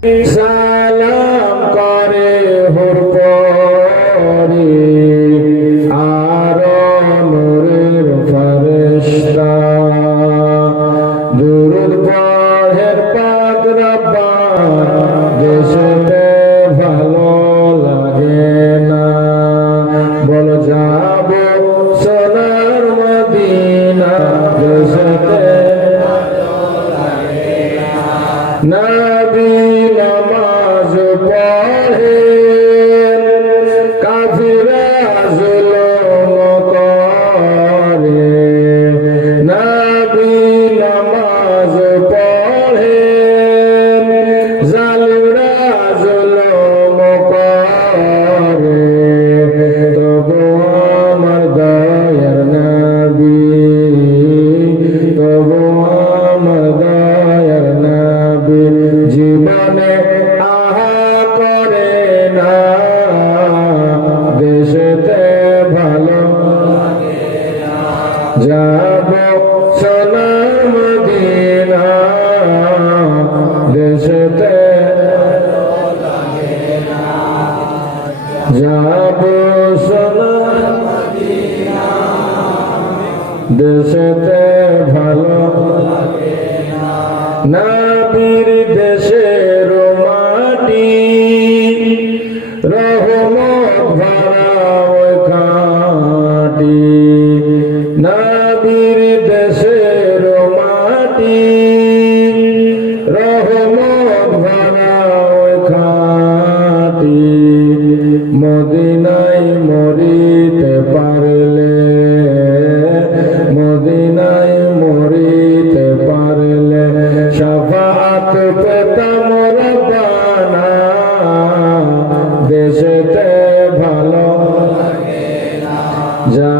সালাম করে হুর পরে আর নূরের ফেরেশতা দুরূদ পড়ের পাক রব্বান দেশেতে ভালো লাগে না বলো যাবো সোনার মদিনা দেশেতে নবী নামাজ পড়ে কাফিরা জুলুম করে নবী নামাজ পড়ে জালিমরা জুলুম করে তবু আমার দয়ার নবী তবু আমার দয়ার নবী জীবনে আহা করে না দেশেতে ভালো যাব সোনার মদিনা দেশেতে যাব সোনার দেশেতে ভালো নবীর দেশের মাটি রহমত ভরা ওই খাঁটি নবীর দেশের মাটি রহমত ভরা ওই খাঁটি মদিনায় মরিতে পারলে মদিনায় মরিতে পারলে শাফাআত পেতাম রব্বানা দেশেতে ভালো লাগে না